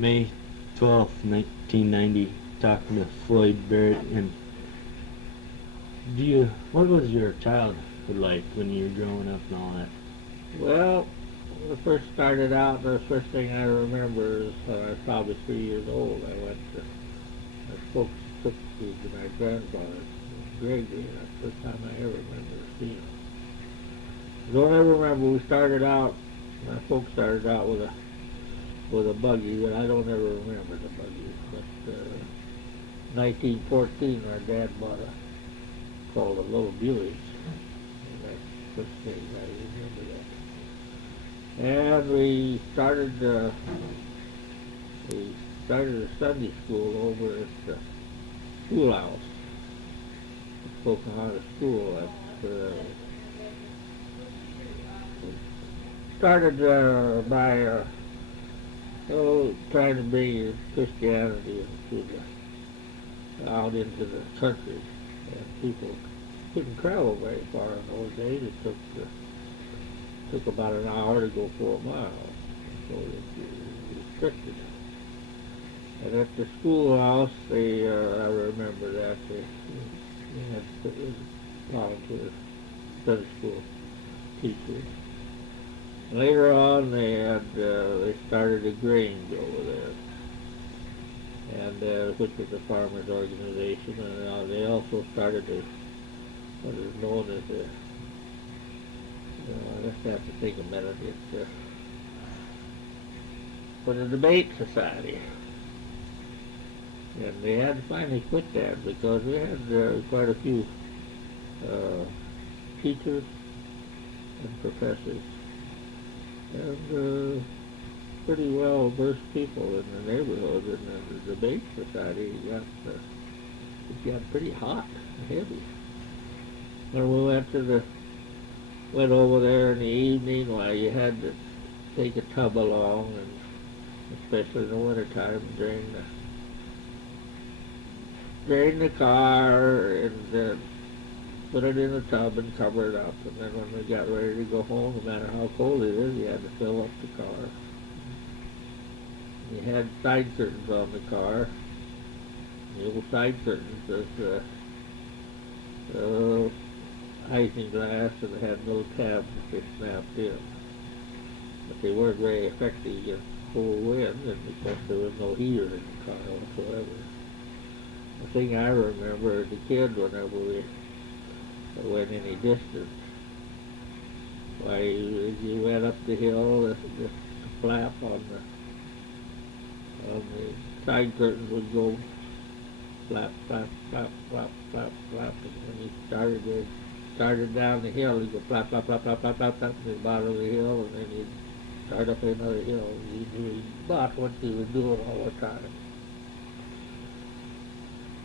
May 12th, 1990, talking to Floyd Barrett. And what was your childhood like when you were growing up and all that? Well, when I first started out, the first thing I remember is when I was probably 3 years old. I went to, my folks took me to my grandfather, Gregory. That's the first time I ever remember seeing him. I don't ever remember we started out, my folks started out with a buggy, but I don't ever remember the buggy. But 1914, our dad bought a, called a little Buick. And that's the first thing I remember that. And we started a Sunday school over at the schoolhouse, Pocahontas School. Started by trying to bring Christianity out into the country, and people couldn't travel very far in those days. It took about an hour to go 4 miles, so it was restricted. And at the schoolhouse, I remember that they had volunteer Sunday school teachers. Later on, they started a Grange over there, and which was a farmers' organization, and they also started what is known as I just have to think a minute. It's for the debate society, and they had to finally quit that because we had quite a few teachers and professors and pretty well versed people in the neighborhood, and the debate society it got pretty hot and heavy. When we went over there in the evening, well, you had to take a tub along, and especially in the wintertime, drain the car and put it in a tub and cover it up. And then when we got ready to go home, no matter how cold it is, you had to fill up the car. You had side curtains on the car. The old side curtains was isinglass, and they had little tabs that they snapped in. But they weren't very effective against cold wind, and because there was no heater in the car whatsoever. The thing I remember as a kid, whenever we went any distance, why you went up the hill, the flap on the side curtains would go flap, flap, flap, flap, flap, flap, and when you started down the hill, you'd go flap, flap, flap, flap, flap, flap, flap to the bottom of the hill, and then you'd start up another hill. You knew about what you were doing all the time.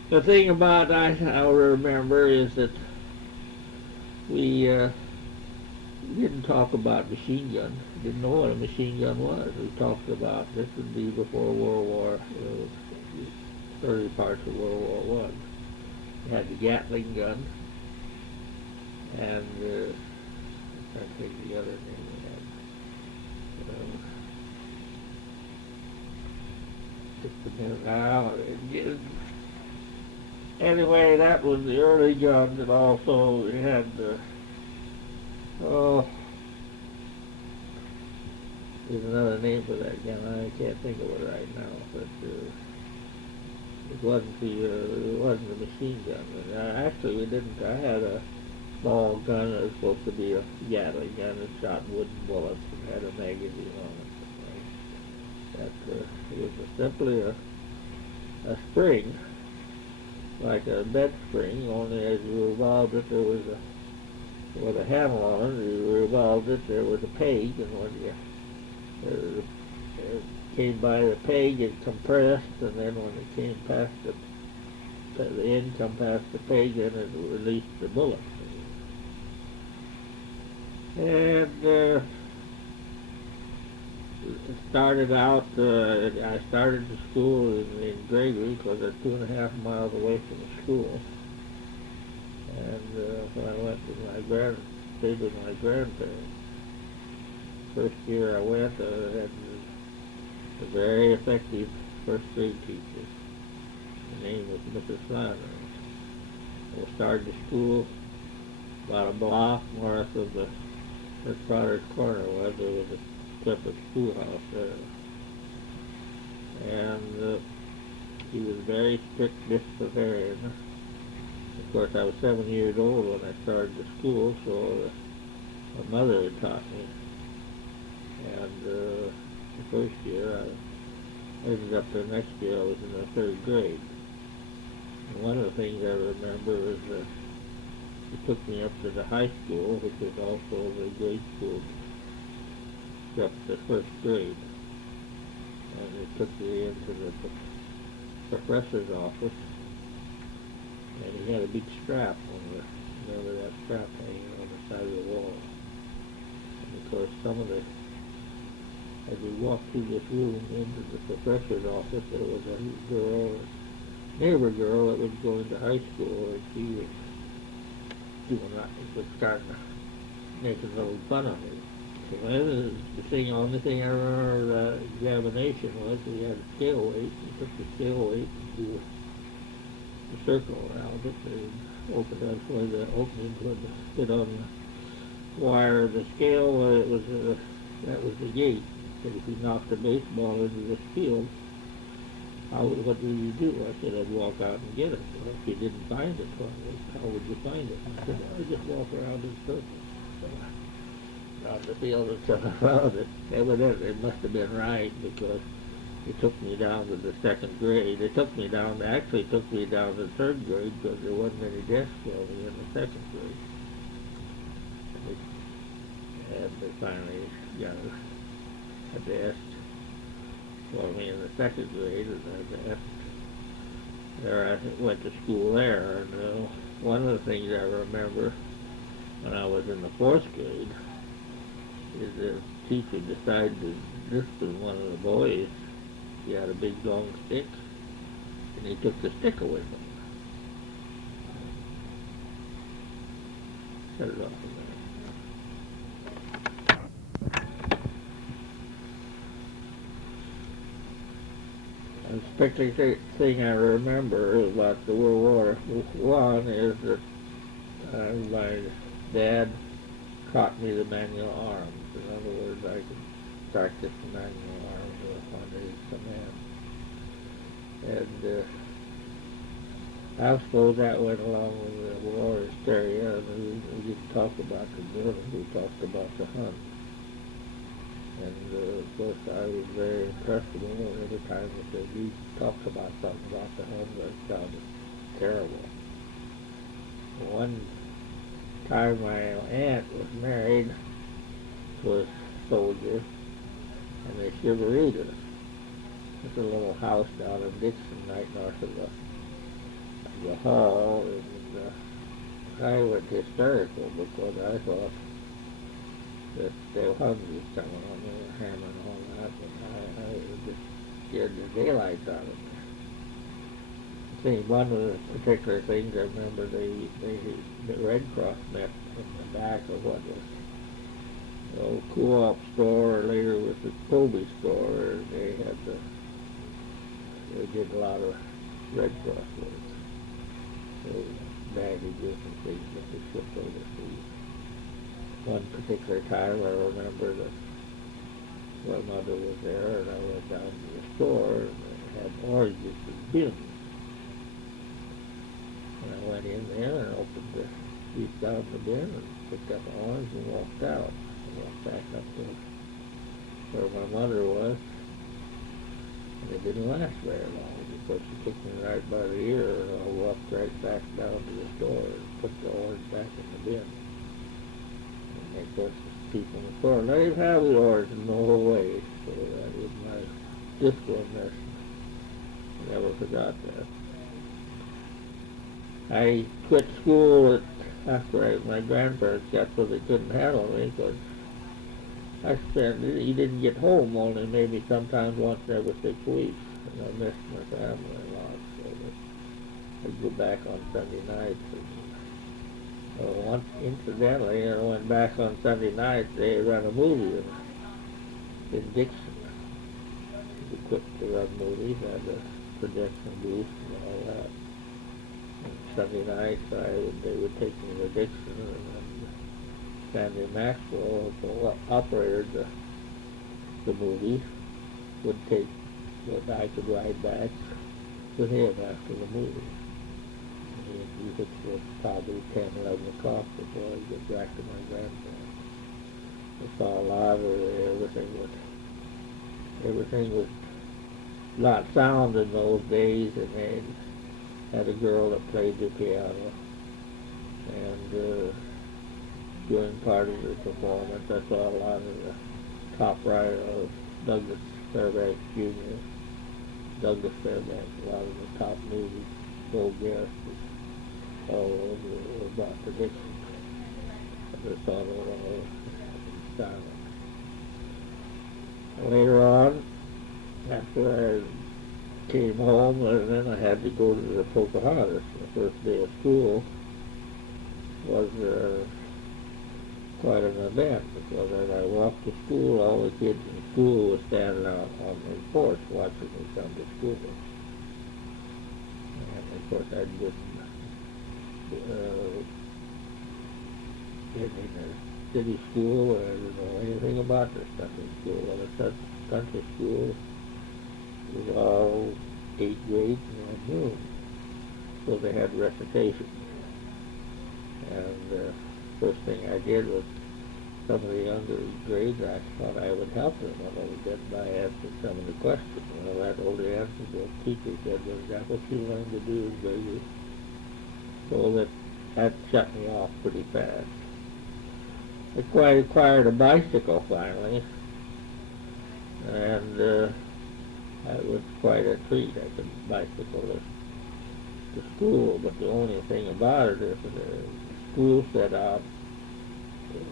The thing about I remember is that we didn't talk about machine guns. We didn't know what a machine gun was. We talked about, this would be before World War, early parts of World War One. We had the Gatling gun, and I can't think the other name we had. Just a minute now. Anyway, that was the early guns, and also we had there's another name for that gun. I can't think of it right now, but it wasn't a machine gun. And actually, we didn't. I had a small gun that was supposed to be a Gatling gun that shot wooden bullets and had a magazine on it. It was simply a spring, like a bed spring, only as you revolved it, there was with a handle on it. You revolved it, there was a peg, and when you came by the peg, it compressed, and then when it came past the end come past the peg, then it released the bullet. And it started out, I started the school in Gregory, because it's 2.5 miles away from the school. And when I went to stayed with my grandparents. First year I went, a very effective first grade teacher. Her name was Mrs. Flannery. We started the school about a block north of the where Trotters Corner was. There was a separate schoolhouse there. And he was very strict disciplinarian. Of course, I was 7 years old when I started the school, so my mother had taught me. And the first year, I ended up the next year, I was in the third grade. And one of the things I remember is he took me up to the high school, which was also the grade school, up to first grade. And he took me into the professor's office, and he had a big strap on remember that strap hanging on the side of the wall. And of course, as we walked through this room into the professor's office, there was a girl, a neighbor girl that was going to high school, and she was starting making a little fun of me. So the only thing I remember of the examination was we had a scale weight. We took the scale weight and do a circle around it and opened it where the opening would fit on the wire of the scale. That was the gate. But if you knocked a baseball into this field, what would you do? I said I'd walk out and get it. Well, if you didn't find it, how would you find it? I said, I'd just walk around in circles. So around the field until I found it. Evidently, it must have been right because it took me down to the second grade. Actually took me down to third grade because there wasn't any desks for me in the second grade. And they finally got a desk for me in the second grade, and I went to school there. And one of the things I remember when I was in the fourth grade is the teacher decided to discipline one of the boys. He had a big long stick, and he took the stick away from him. Shut it off a minute. The particular thing I remember about the World War I is that my dad taught me the manual arms. In other words, I could practice the manual arms under his command. And I suppose that went along with the war hysteria. We didn't talk about the guns, we talked about the hunt. And of course, I was very impressible every time that we talked about something about the hunt. I found it terrible. One time my aunt was married to a soldier, and they chivalried us. It's a little house down in Dixon, right north of the hall, and I went hysterical because I thought that the Huns was coming on, they were hammering all that, and I was just scared the daylights out of me. See, one of the particular things I remember, the Red Cross met in the back of what was the old co-op store, or later was the Colby store. They did a lot of Red Cross work. So baggages and things that they shipped overseas. One particular time I remember that my mother was there, and I went down to the store, and they had oranges and bins. And I went in there and opened reached down the bin and picked up an orange and walked out. I walked back up to where my mother was, and it didn't last very long because she took me right by the ear, and I walked right back down to the store and put the orange back in the bin. And of course, people in the store, let him have the orange, and no way. So that was my discipline lesson. I never forgot that. I quit school after my grandparents got so they couldn't handle me, because he didn't get home only maybe sometimes once every 6 weeks, and I missed my family a lot, so I'd go back on Sunday nights. And, incidentally, I went back on Sunday nights, they ran a movie in Dixon. equipped to run movies, had a projection booth and all that. And Sunday nights they would take me to Dixon, and then Sandy Maxwell, who operated the movie, would take what I could ride back with him after the movie. It was probably 10, 11 o'clock before I get back to my grandparents. I saw a lot of everything was not sound in those days, and they had a girl that played the piano, and during part of the performance I saw a lot of the top writer of Douglas Fairbanks Jr. Douglas Fairbanks, a lot of the top movies, Go Guest, all over about the Dixon. I just saw it all silent. Later on, after I came home, and then I had to go to the Pocahontas. The first day of school was quite an event, because as I walked to school, all the kids in school were standing out on the porch watching me come to school. And of course I'd been in a city school, and I didn't know anything about this country school. Well, the country school was all 8th grade and noon, so they had recitation. And first thing I did was, some of the younger grades, I thought I would help them a little bit by answering some of the questions. Well, that old answer, the teacher said, well, that's what you learn to do, Gregory. So that shut me off pretty fast. I quite acquired a bicycle finally, and it was quite a treat. I could bicycle to school, but the only thing about it is the school set out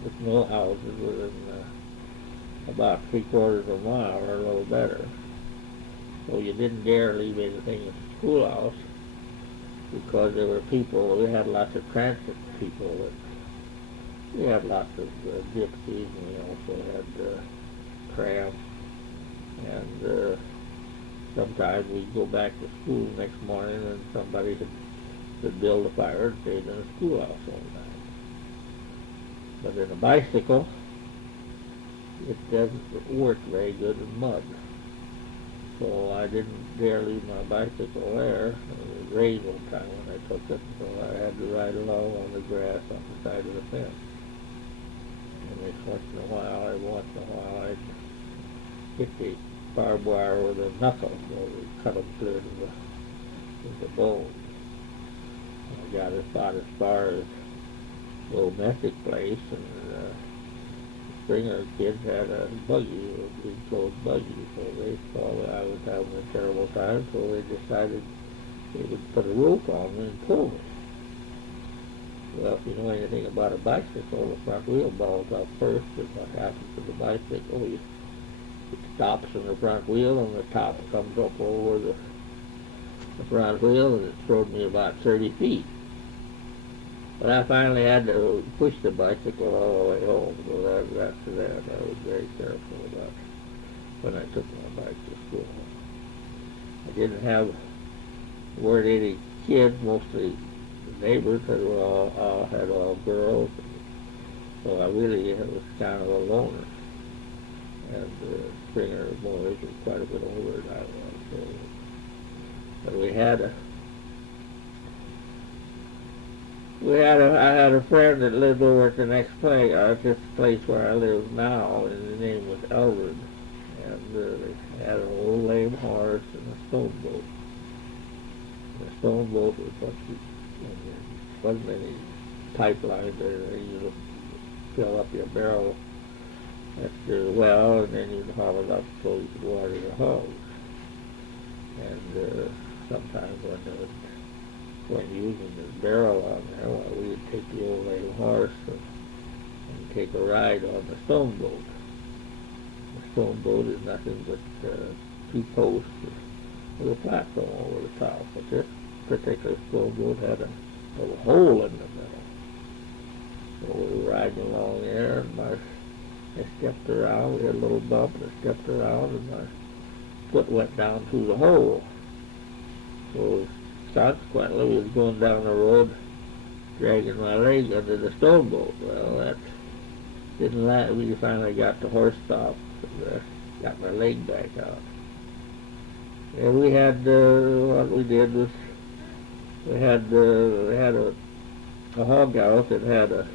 with no houses within about 3/4 of a mile or a little better. So you didn't dare leave anything in the schoolhouse, because there were people, we had lots of transit people. We had lots of gypsies, and we also had tramps, and sometimes we'd go back to school the next morning and somebody could build a fire and stay in the schoolhouse all night. But in a bicycle, it doesn't work very good in mud. So I didn't dare leave my bicycle there. It was rain one time when I took it, so I had to ride along on the grass on the side of the fence. And once in a while, I'd hit the barbed wire with a knuckle, so we cut them clear to the bone. I got about as far as the old Messick place, and Springer kids had a buggy, a enclosed buggy, so they saw that I was having a terrible time, so they decided they would put a rope on me and pull me. Well, if you know anything about a bicycle, the front wheel balls out first, and what happens to the bicycle, it stops in the front wheel, and the top comes up over the front wheel, and it threw me about 30 feet. But I finally had to push the bicycle all the way home, so after that I was very careful about when I took my bike to school. Weren't any kids, mostly the neighbors had all girls, so I really was kind of a loner. And Springer boys were quite a bit older than I was, so. But I had a friend that lived over at the next place, this place where I live now, and his name was Elwood, and they had an old lame horse and a stone boat. The stone boat was there wasn't any pipeline there. You fill up your barrel at the well, and then you'd haul it up so you could water your hogs. And sometimes when using this barrel on there, well, we would take the old lame horse and take a ride on the stone boat. The stone boat is nothing but 2 posts with a platform over the top. But this particular stone boat had a little hole in the middle. So we were riding along there, and I stepped around. We had a little bump, and I stepped around, and my foot went down through the hole. So consequently, we was going down the road, dragging my leg under the stone boat. Well, that didn't last. We finally got the horse stopped, and got my leg back out. And we had, what we did was, we had a hog house that had a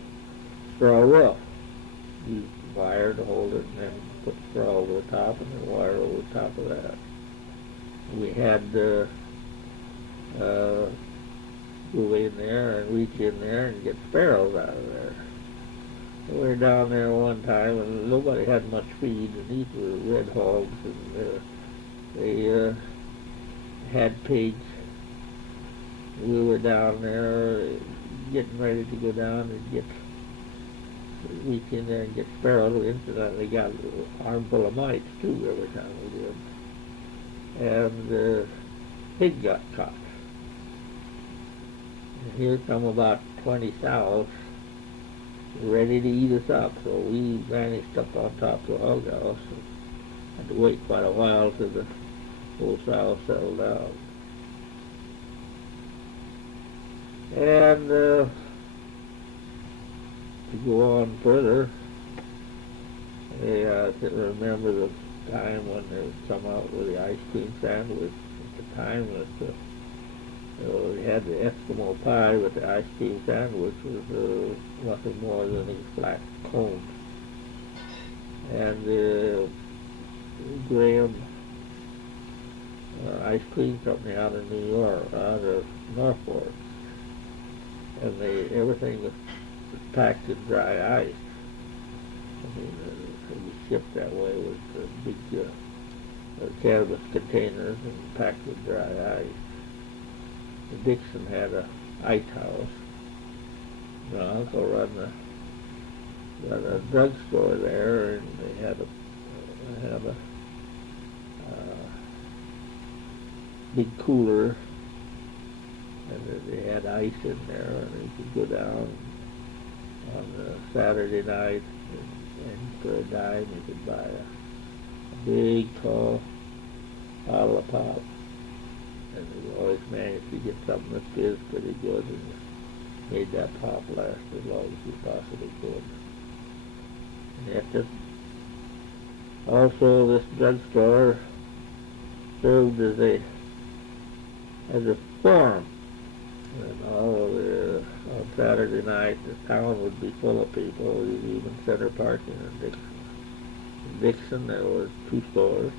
straw roof. Used wire to hold it, and then put straw over the top, and then wire over the top of that. We had go in there and reach in there and get sparrows out of there. So we were down there one time, and nobody had much feed, and these were red hogs, and they had pigs. We were down there getting ready to go down and reach in there and get sparrows. We incidentally got an armful of mites too every time we did. And the pig got caught. And here come about 20 sows ready to eat us up. So we vanished up on top of the hog house and had to wait quite a while till the whole sow settled down. And to go on further, I can remember the time when they would come out with the ice cream sandwich. At the time that we had the Eskimo pie, but the ice cream sandwich was nothing more than these flat cones. And Graham ice cream company out of New York, out of Norfolk, and everything was packed in dry ice. I mean, it was shipped that way with big canvas containers and packed with dry ice. Dixon had a ice house. My uncle run a drugstore there, and they had a big cooler, and they had ice in there, and you could go down on a Saturday night, and for a dime you could buy a big, tall bottle of pop. And we always managed to get something that tastes pretty good, and made that pop last as long as you possibly could. And also this drugstore served as a farm. And on Saturday night, the town would be full of people, even Center Parking in Dixon. In Dixon, there was 2 stores,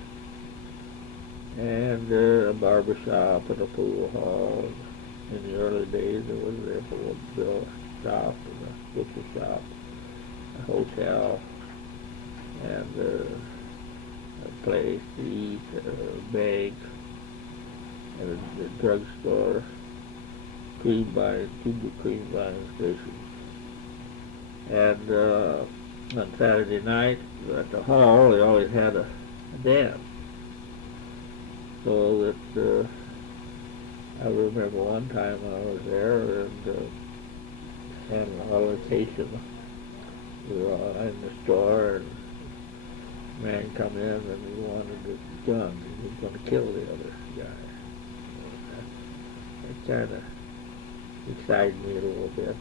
and a barber shop and a pool hall. In the early days, there was a woodbill shop and a butcher shop, a hotel, and a place to eat, a bank, and a drugstore, two cream buying stations. And on Saturday night at the hall, they always had a dance. So that I remember one time I was there and had an altercation. We were in the store, and a man come in and he wanted his gun. He was going to kill the other guy. It kind of excited me a little bit.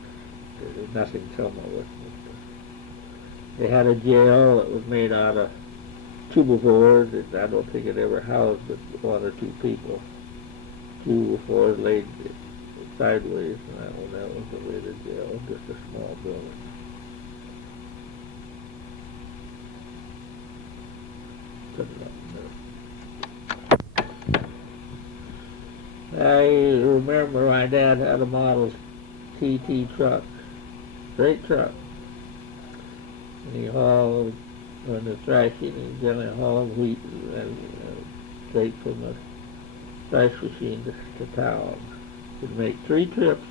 There was nothing come of it. They had a jail that was made out of tuba board, and I don't think it ever housed but 1 or 2 people. 2 before laid sideways, and that was the way to jail, just a small building. Put it up there. I remember my dad had a Model TT truck, straight truck. And he hauled, when the thrashing, he generally hauled wheat straight from the thrash machine to town. He'd make 3 trips,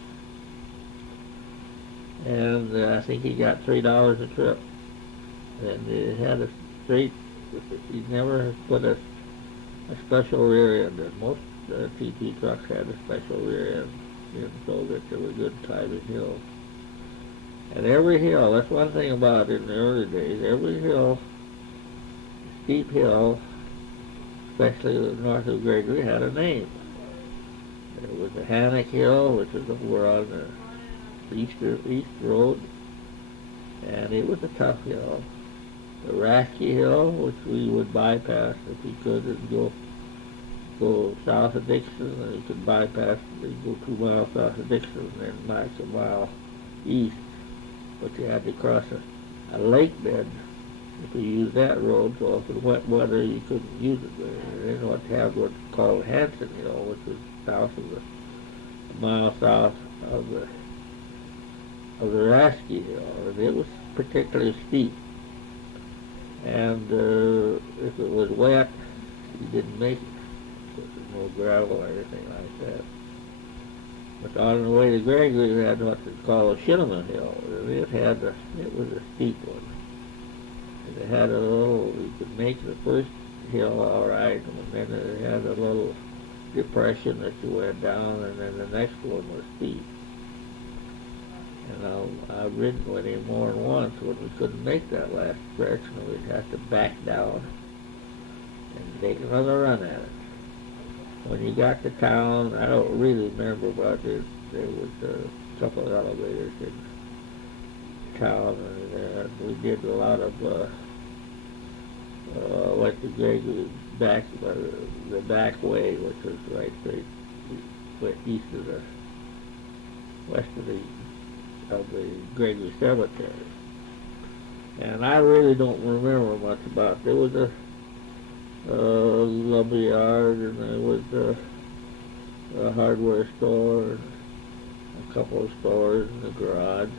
and I think he got $3 a trip. And he had a straight, he never put a special rear end in. Most TT trucks had a special rear end in, so that they were good climbing hills. And every hill, that's one thing about it in the early days, every hill, steep hill, especially north of Gregory, had a name. There was the Hannock Hill, which is over on the east road, and it was a tough hill. The Rasky Hill, which we would bypass if we could, and go south of Dixon, and you could bypass, and go 2 miles south of Dixon, and then march a mile east. But you had to cross a lake bed if you used that road, so if it wet weather, you couldn't use it there. They didn't want to have what's called Hanson Hill, which was a mile south of the Rasky Hill, and it was particularly steep. And if it was wet, you didn't make it. There was no gravel or anything like that. But on the way to Gregory, we had what's called a Shinneman Hill, and it was a steep one. And it had you could make the first hill all right, and then it had a little depression that you went down, and then the next one was steep. And I've ridden with him more than once when we couldn't make that last stretch, and we'd have to back down and take another run at it. When you got to town, I don't really remember, but there was a couple of elevators in town, and we did a lot of went to Gregory back the back way, which was right east of the west of the Gregory Cemetery. And I really don't remember much about it. There was a lumber yard, and there was a hardware store, and a couple of stores in the garage.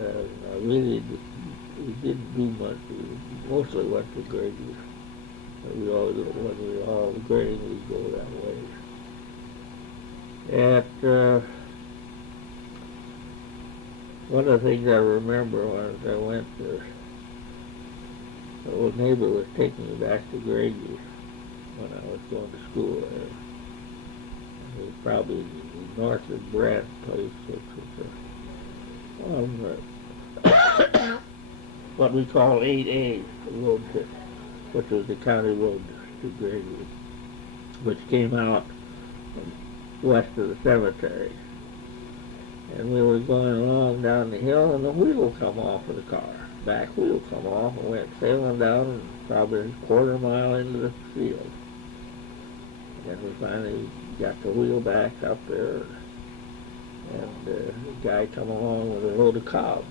And we didn't do much. We mostly went to Gregory. When we all grading, we'd go that way. One of the things I remember was I went to, an old neighbor was taking me back to Gregory when I was going to school there. It was probably north of Brant place, which was what we call 8A, road which was the county road to Gregory, which came out west of the cemetery. And we were going along down the hill, and the wheel come off of the car. Back wheel come off, and went sailing down and probably a quarter mile into the field. And we finally got the wheel back up there, and the guy come along with a load of cobs.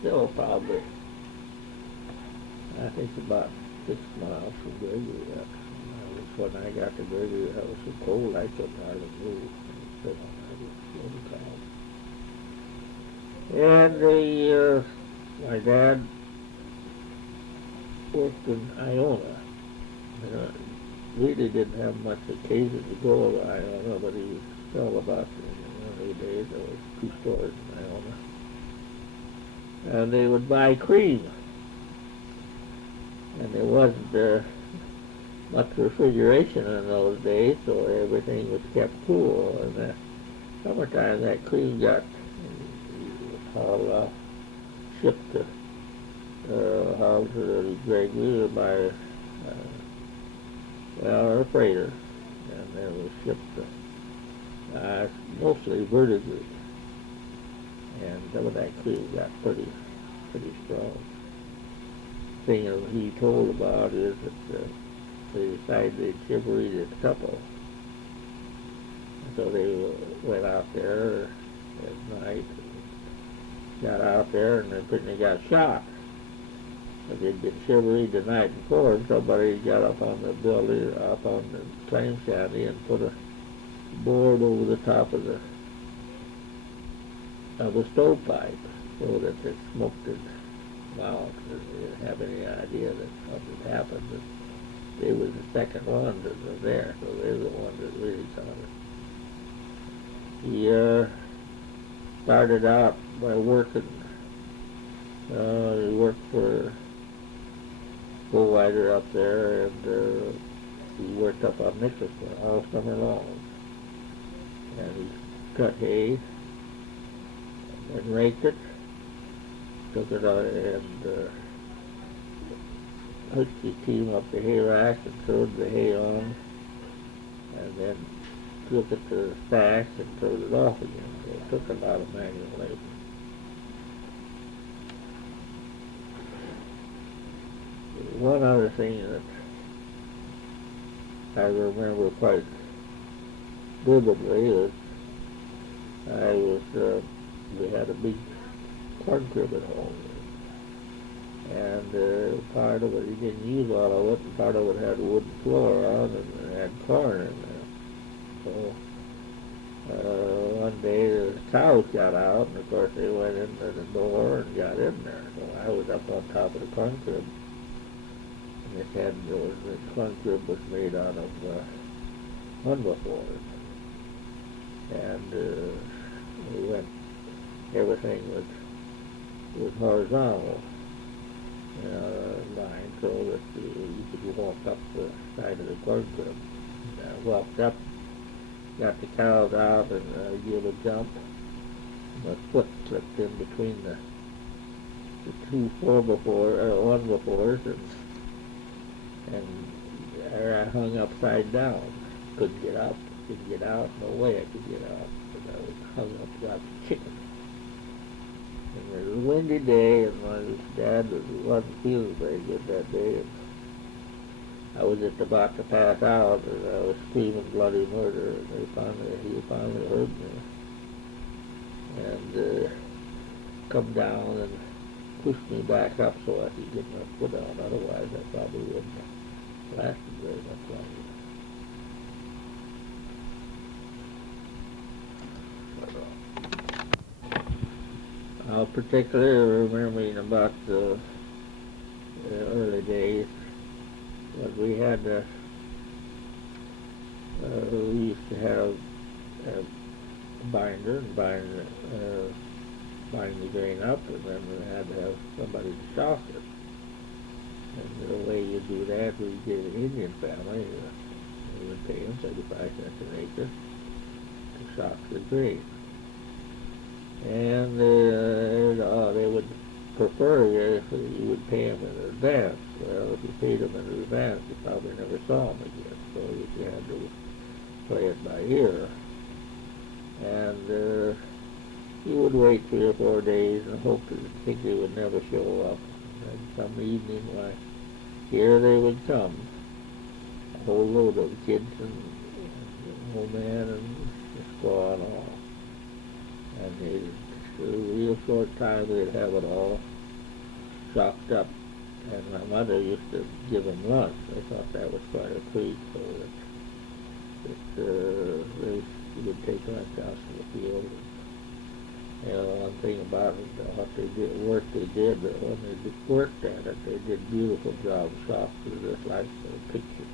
Still probably, I think about 6 miles from Gregory. When I got to Gregory, I was so cold I couldn't hardly move. And my dad worked in Iona. Really didn't have much occasion to go to Iona, but he was still about in the early days. There was 2 stores in Iona. And they would buy cream. And there wasn't much refrigeration in those days, so everything was kept cool. And the summertime, that cream got all shipped to house to Gregory by a freighter, and then it was shipped to mostly vertically. And some of that cream got pretty strong. The thing that he told about is that they decided they'd shivaree this couple. So they went out there at night, and got out there, and they got shot. But they'd been shivaree the night before, and somebody got up on the building, up on the claim shanty, and put a board over the top of the stovepipe so that the smoke didn't mount. They didn't have any idea that something happened. But they were the second ones that were there, so they were the ones that really caught it. He started out by working. He worked for Bullwider up there, and he worked up on Nicholson all summer long. And he cut hay and raked it, took it out, and hooked his team up the hay rack and throwed the hay on, and then took it to the stack and throwed it off again. So it took a lot of manual labor. One other thing that I remember quite vividly is we had a big corn crib at home, and part of it, you didn't use all of it, and part of it had a wooden floor on and it had corn in there. So one day the cows got out, and of course they went into the door and got in there. So I was up on top of the corn crib, and the corn crib was made out of floors, and everything was horizontal line, so that you could walk up the side of the corn crib. I walked up, got the cows out, and gave a jump. My foot slipped in between the two one befores, and there I hung upside down. Couldn't get up, couldn't get out, no way I could get out, but I was hung up like a chicken. And it was a windy day, and my dad wasn't feeling very good that day, and I was just about to pass out, and I was screaming bloody murder, and he finally heard me, and come down and pushed me back up so I could get my foot out. Otherwise, I probably wouldn't have lasted very much longer. I'll particularly remembering about the early days. But we had we used to have a binder and bind the grain up, and then we had to have somebody to shock it. And the way you do that, we get an Indian family. We would pay them 35 cents an acre to shock the grain. And they would prefer you if you would pay them in advance. Well, if you paid them in advance, you probably never saw them again. So you had to play it by ear. And you would wait 3 or 4 days and hope that they would never show up. And some evening, why, here they would come. A whole load of kids and old man and the squaw and all. And in a real short time they'd have it all chopped up. And my mother used to give them lunch. I thought that was quite a treat, so that they would take lunch out to the field. And one thing about it, what they did, work they did, when they worked at it, they did beautiful jobs, shops, just like the picture.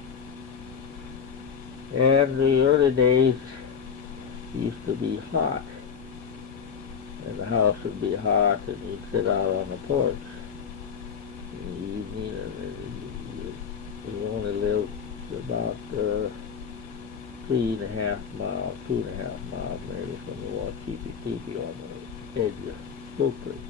And the early days used to be hot. And the house would be hot, and you'd sit out on the porch in the evening, and you only lived about 3.5 miles, 2.5 miles maybe from the Washipi on the edge of Spokane.